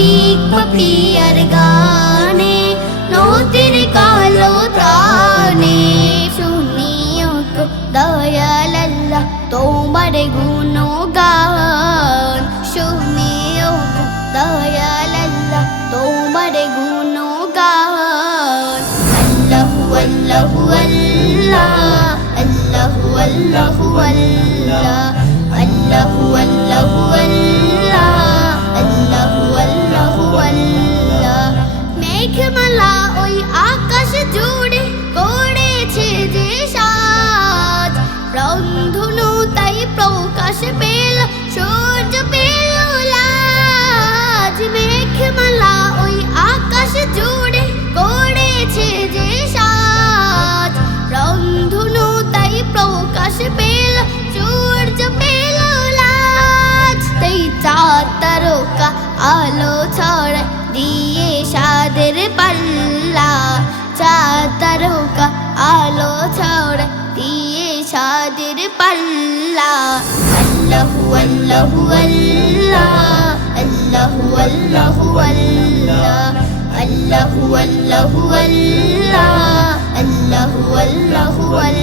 Peer গানে নদীর কালো ত্রাণে। শুনিও গো দয়াল আল্লাহ, তোমার গুণগান। শুনিও গো দয়াল আল্লাহ, তোমার গুণগান। আল্লাহু আল্লাহু, আল্লাহ, আল্লাহু আল্লাহু, আল্লাহ। colocar CB. পাল্লা আল্লাহু আল্লাহু আল্লাহ আল্লাহু আল্লাহু আল্লাহ আল্লাহু আল্লাহু আল্লাহ আল্লাহু আল্লাহু আল্লাহ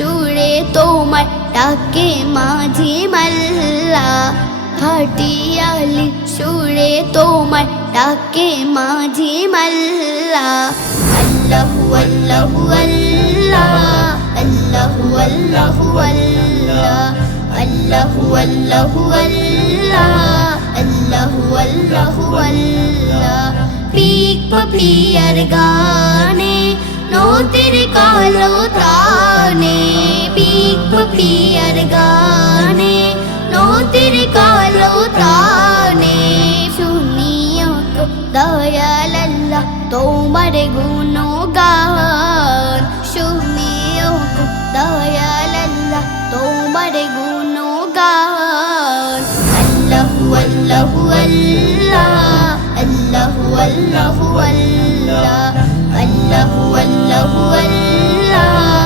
সুরে তোমার ডাকে মাঝি মাল্লা। ভাটিয়ালি সুরে তোমার ডাকে মাঝি মাল্লা। আল্লাহু আল্লাহু, আল্লাহ। আল্লাহু আল্লাহু, আল্লাহ। আল্লাহু আল্লাহু, আল্লাহ। আল্লাহু আল্লাহু, আল্লাহ। পিক পিয়ার গানে নদীর কালো পিক পিয়ার গানে, নদীর কালো তানে। শুনিও তো দয়াল আল্লাহ তোমার গুণ গান শুনিও তো দয়াল আল্লাহ তোমার গুণ গান আল্লাহু আল্লাহু আল্লাহ, আল্লাহু আল্লাহু আল্লাহ, আল্লাহু আল্লাহু আল্লাহ।